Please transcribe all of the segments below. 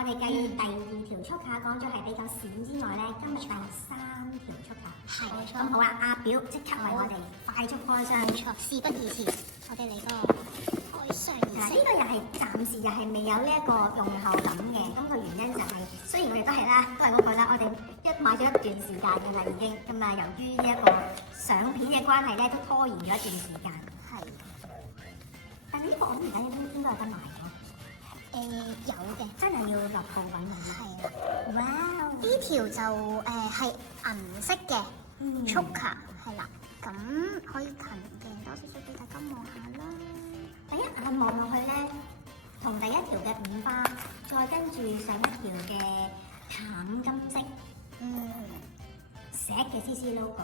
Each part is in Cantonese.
我哋繼第2條速卡講咗係比較閃之外咧，今日第3條速卡。係冇錯。咁好啦，阿表即刻為我哋快速開箱。冇錯，事不宜遲，我哋嚟個開箱儀式。呢個又係暫時又係未有呢一個用後感嘅，咁個原因就係、雖然我哋都係啦，都係嗰句啦，我哋買咗一段時間嘅啦已經，咁啊由於呢一個相片嘅關係咧，都拖延咗一段時間。係。但係呢個我諗而家應該有得賣嘅。有嘅，真係要落鋪揾佢。係啦。哇！呢條就係銀色嘅速卡，係啦。咁可以近鏡多少少俾大家望下啦。第一眼望落去咧，同第一條嘅五花，再跟住上一條嘅淡金色，寫嘅 CC logo。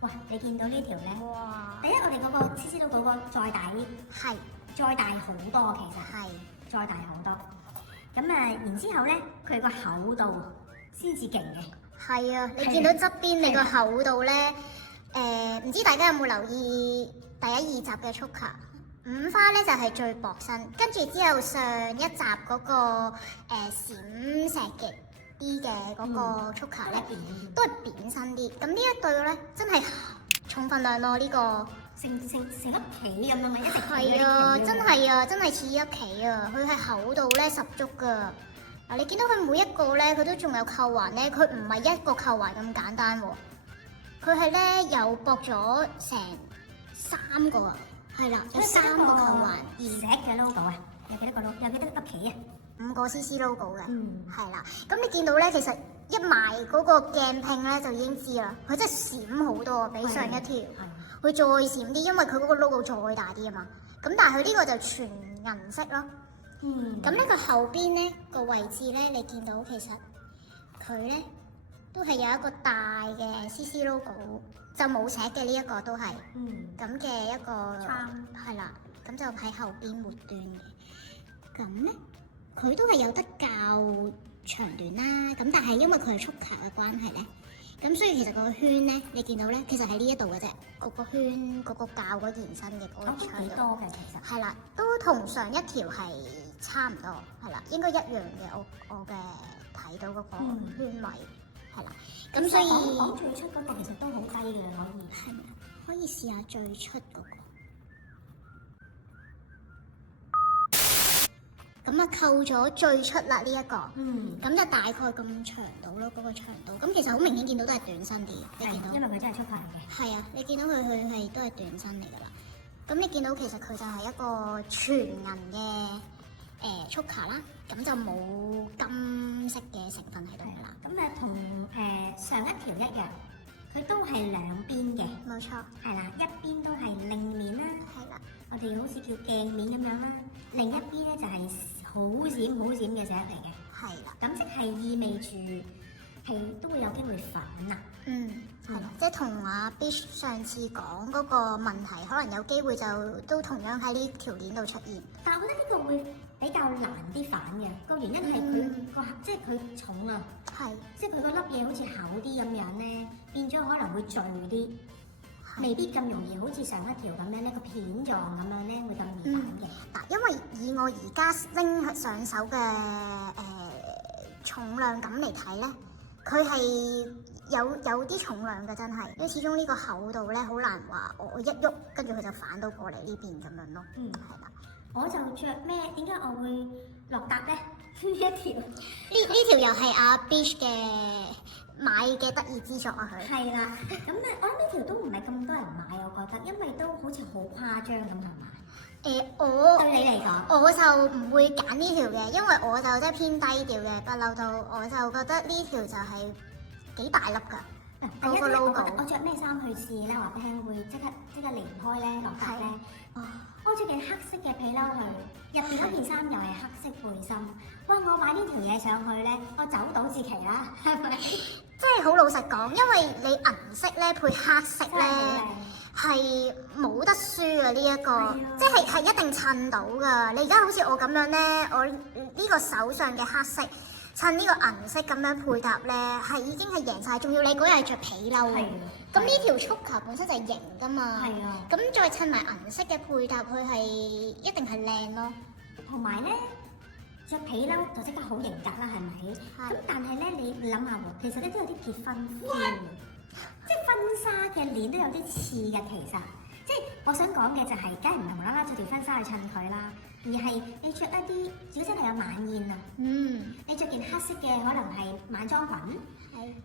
哇！你見到呢條咧？哇！第一我哋嗰個 CC logo 個再大啲，係再大好多其實。係。再大好多。咁啊，然之後咧，佢個厚度先至勁嘅。係啊，你見到側邊你個厚度咧，唔知大家有冇留意第1、2集嘅速卡？五花咧就係最薄身，跟住之後上一集嗰個閃石嘅啲嘅嗰個速卡咧，都係扁身啲。咁呢一對咧真係重分量咯，呢個。成粒棋咁樣咪一直係啊，真係啊，真係似一棋啊！佢係厚度咧十足噶。嗱，你見到佢每一個咧，佢都仲有扣環咧，佢唔係一個扣環咁簡單喎。佢係咧有駁咗成3個啊，係啦，有3個扣環。石嘅 logo 啊，有幾多個 logo？有幾多粒棋啊？5個 CC logo 嘅，係啦。咁你見到咧，其實一埋嗰個鏡拼咧就已經知啦，佢真係閃好多，比上一條。佢再閃啲，因為佢嗰個 logo 再大啲啊嘛。咁但係佢呢個就全銀色咯。咁呢個後邊咧個位置咧，你見到其實佢咧都係有一個大嘅 CC logo， 就冇寫嘅呢一個都係。咁嘅一個係啦，咁就喺後邊末端嘅。咁咧佢都係有得較長短啦。咁但係因為佢係速卡嘅關係咧。咁所以其實個圈咧，你見到咧，其實喺呢一度嘅啫，個圈嗰個較嗰延伸嘅嗰個長度。幾多嘅其實？係啦，都同上一條係差唔多，係啦，應該一樣嘅。我嘅睇到嗰個圈位係啦。咁所以講最出嗰個其實都好低嘅，可以試下最出嗰個。咁啊，扣咗最出啦呢一個，咁就大概咁長度咯，嗰個長度。咁其實好明顯見到都係短身啲，你見到？因為佢真係速卡嚟嘅。係啊，你見到佢係都係短身嚟㗎啦。咁你見到其實佢就係一個全銀嘅速卡啦，咁就冇金色嘅成分喺度㗎啦。咁啊，同上一條一樣，佢都係兩邊嘅。冇錯。係啦，一邊都係令面啦。係啦。我哋好似叫鏡面咁樣啦。另一邊咧就係好閃嘅石嚟嘅。係啦。咁即係意味住係都會有機會粉啊。係啦，即係同阿 Bish 上次講嗰個問題，可能有機會就都同樣喺呢條鏈度出現。但係我覺得呢個會比較難啲反嘅，個原因係佢個即係佢重啊。係。即係佢個粒嘢好似厚啲咁樣咧，變咗可能會聚啲。未必咁容易，好似上一條咁樣咧，個片狀咁樣咧，會咁易反嘅。嗱，因為以我而家拎上手嘅重量感嚟睇咧，佢係有啲重量嘅，真係。因為始終呢個厚度咧，好難話我一喐，跟住佢就反到過嚟呢邊咁樣咯。係啦。我就着咩？點解我會落搭咧？呢一條呢條又係阿 Bish 嘅買嘅得意之作啊！佢係啦，咁咧我諗呢條都唔係咁多人買，我覺得，因為都好似好誇張咁，係嘛？我對你嚟講，我就唔會揀呢條嘅，因為我就真係偏低調嘅，不嬲到我就覺得呢條就係幾大粒㗎。嗰個 logo，我着咩衫去試咧？話俾聽會即刻離唔開咧，落搭咧。我着件黑色嘅皮褸去，入邊嗰件衫又係黑色背心。哇！我買呢條嘢上去咧，我走到至奇啦，係咪？即係好老實講，因為你銀色咧配黑色咧係冇得輸啊！呢一個即係一定襯到㗎。你而家好似我咁樣咧，我呢個手上嘅黑色襯呢個銀色咁樣配搭咧，係已經係贏晒。仲要你嗰日係著皮褸，咁呢條速卡本身就係型㗎嘛。係啊。咁再襯埋銀色嘅配搭，佢係一定係靚咯。同埋咧，着皮褸就即刻好型格啦，係咪？咁但係咧，你諗下喎，其實咧都有啲結婚 feel，即係婚紗嘅鏈都有啲似嘅，其實。即係我想講嘅就係，梗係唔係無啦啦着條婚紗去襯佢啦，而係你着一啲，如果真係有晚宴啊，你着件黑色嘅可能係晚裝裙，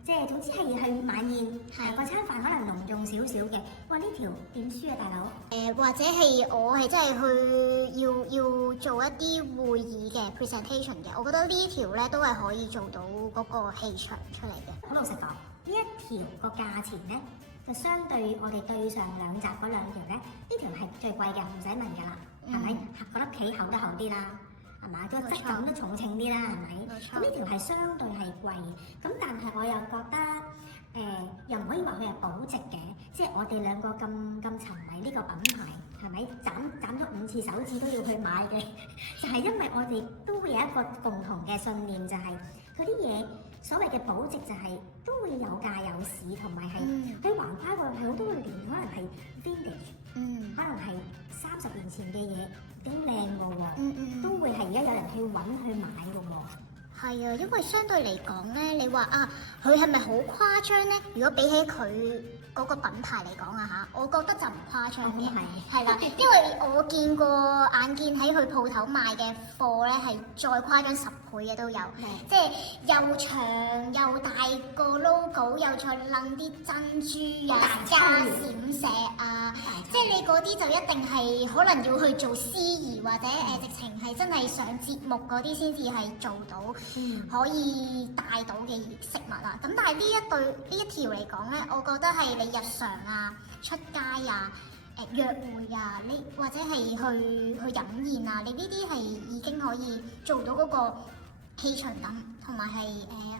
即係總之係去晚宴，個餐飯可能隆重少少嘅，哇！呢條點輸啊，大佬？或者係我係真係去要做一啲會議嘅 presentation 嘅，我覺得呢條咧都係可以做到嗰個氣場出嚟嘅。好老實講，呢一條個價錢咧，就相對我哋對上兩集嗰兩條咧，呢條係最貴嘅，唔使問㗎啦，係咪？嗰粒皮厚得厚啲啦，係嘛？個質感都重稱啲啦，係咪？咁呢條係相對係貴，咁但係我又覺得又唔可以話佢係保值嘅，即係我哋兩個咁沉迷呢個品牌，係咪？斬咗5次手指都要去買嘅，就係因為我哋都會有一個共同嘅信念，就係嗰啲嘢。所謂嘅保值就係都會有價有市，同埋係佢橫跨過好多年，可能係 vintage，可能係30年前嘅嘢，幾靚嘅喎，都會係而家有人去揾去買嘅喎。係啊，因為相對嚟講咧，你話啊，佢係咪好誇張咧？如果比起佢嗰個品牌嚟講啊嚇，我覺得就唔誇張嘅，係啦，因為我見過眼見喺佢鋪頭賣嘅貨咧，係再誇張10倍嘅都有，即係又長又大個 logo，又再擸啲珍珠啊、加閃石啊，即係你嗰啲就一定係可能要去做司儀或者直情係真係上節目嗰啲先至係做到，可以帶到嘅飾物啊。咁但係呢一條嚟講咧，我覺得係你日常啊、出街啊、約會啊，你或者係去飲宴啊，你呢啲係已經可以做到嗰個氣場感，同埋係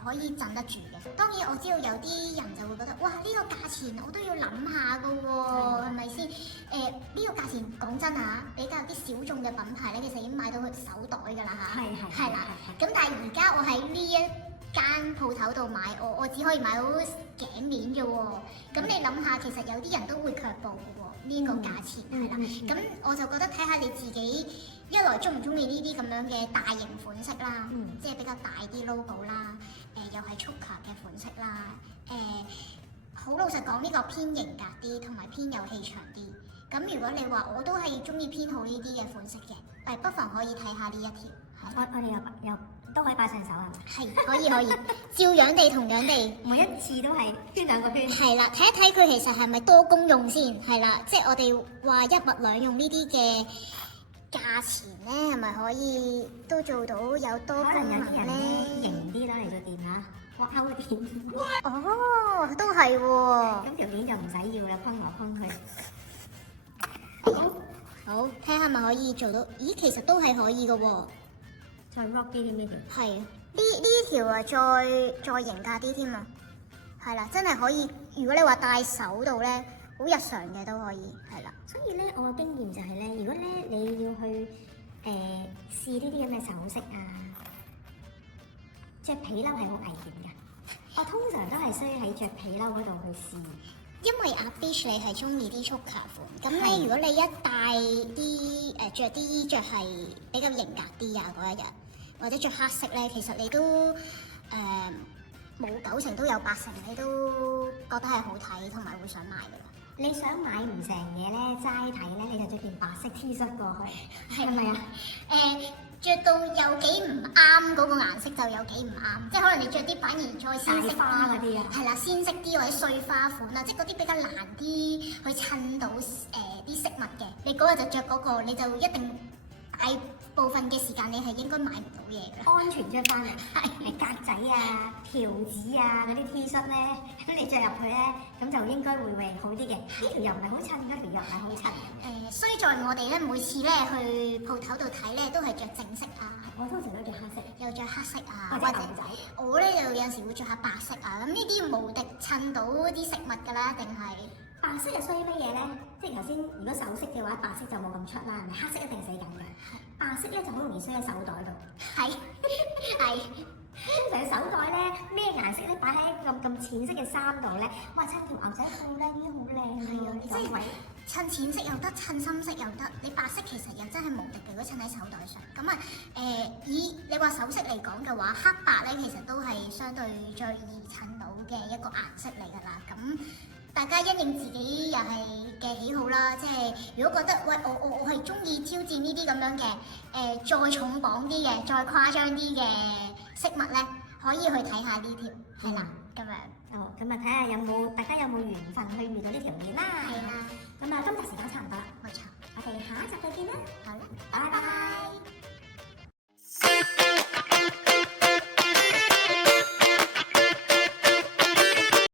可以鎮得住嘅。當然我知道有啲人就會覺得，哇！呢個價錢我都要諗下噶喎，係咪先？呢個價錢講真啊，比較啲小眾嘅品牌咧，其實已經買到佢手袋㗎啦嚇。係啦。咁但係而家我喺呢一間鋪頭度買，我只可以買到頸鏈啫喎。咁你諗下，其實有啲人都會卻步嘅喎，呢個價錢係啦。咁我就覺得睇下你自己一來中唔中意呢啲咁樣嘅大型款式啦，即係比較大啲 logo 啦，又係 choker 嘅款式啦，好老實講呢個偏型格啲，同埋偏有氣場啲。咁如果你話我都係中意偏好呢啲嘅款式嘅，不妨可以睇下呢一條。我哋又都可以擺上手啊！係可以，照樣地同樣地，每一次都係圈兩個圈。係啦，睇一睇佢其實係咪多功用先，係啦，即係我哋話一物兩用呢啲嘅價錢咧，係咪可以都做到有多功能咧？可能有啲人型啲啦嚟做電話，我勾電。哦，都係喎。咁條鏈就唔使要啦，坤來坤去。好，睇下咪可以做到？咦，其實都係可以嘅喎。再 rock 啲添呢條。係呢條啊，再型格啲添啊。係啦，真係可以。如果你話戴手度咧，好日常嘅都可以。係啦。所以咧，我嘅經驗就係咧，如果咧你要去試呢啲咁嘅首飾啊，着皮褸係好危險㗎。我通常都係需要喺着皮褸嗰度去試。因為阿 Fish 你係中意啲 choker 款，咁咧如果你一戴啲著啲衣着係比較型格啲啊嗰一日，或者着黑色咧，其實你都冇90%都有80%，你都覺得係好睇同埋會想買㗎啦。你想買唔成嘢咧，齋睇咧，你就着件白色 T 恤過去，係咪啊？着到有幾唔啱嗰個顏色就有幾唔啱，即係可能你着啲反而再鮮色花嗰啲啊，係啦，鮮色啲或者碎花款啊，即係嗰啲比較難啲去襯到啲飾物嘅，你嗰日就着嗰個，你就一定大部分嘅時間你係應該買唔到嘢嘅，安全着翻嚟，係格仔啊、條子啊嗰啲 T 恤咧，咁你着入去咧，咁就應該會好啲嘅。呢條又唔係好襯，嗰條又唔係好襯。衰在我哋咧每次咧去鋪頭度睇咧都係着正色啊，我通常都着黑色，又着黑色啊，或者牛仔。我咧就有陣時會着下白色啊，咁呢啲無敵襯到啲飾物㗎啦，定係？白色係衰乜嘢咧？即係頭先，如果首飾嘅話，白色就冇咁出啦，係咪？黑色一定死緊嘅。白色咧就好容易衰喺手袋度。係。通常手袋咧咩顏色咧擺喺咁淺色嘅衫度咧，哇！襯條牛仔褲咧已經好靚㗎喎，即係襯淺色又得，襯深色又得。你白色其實又真係係無敵嘅，如果襯喺手袋上。咁啊以你話首飾嚟講嘅話，黑白咧其實都係相對最易襯到嘅一個顏色嚟㗎啦。咁大家因應自己又係嘅喜好啦，即係如果覺得喂我係中意挑戰呢啲咁樣嘅再重磅啲嘅、再誇張啲嘅飾物咧，可以去睇下呢條係啦咁樣。哦，咁啊睇下大家有冇緣分去遇到呢條鏈啦。係啦，咁啊今集時間差唔多啦，冇錯，我哋下一集再見啦。好啦。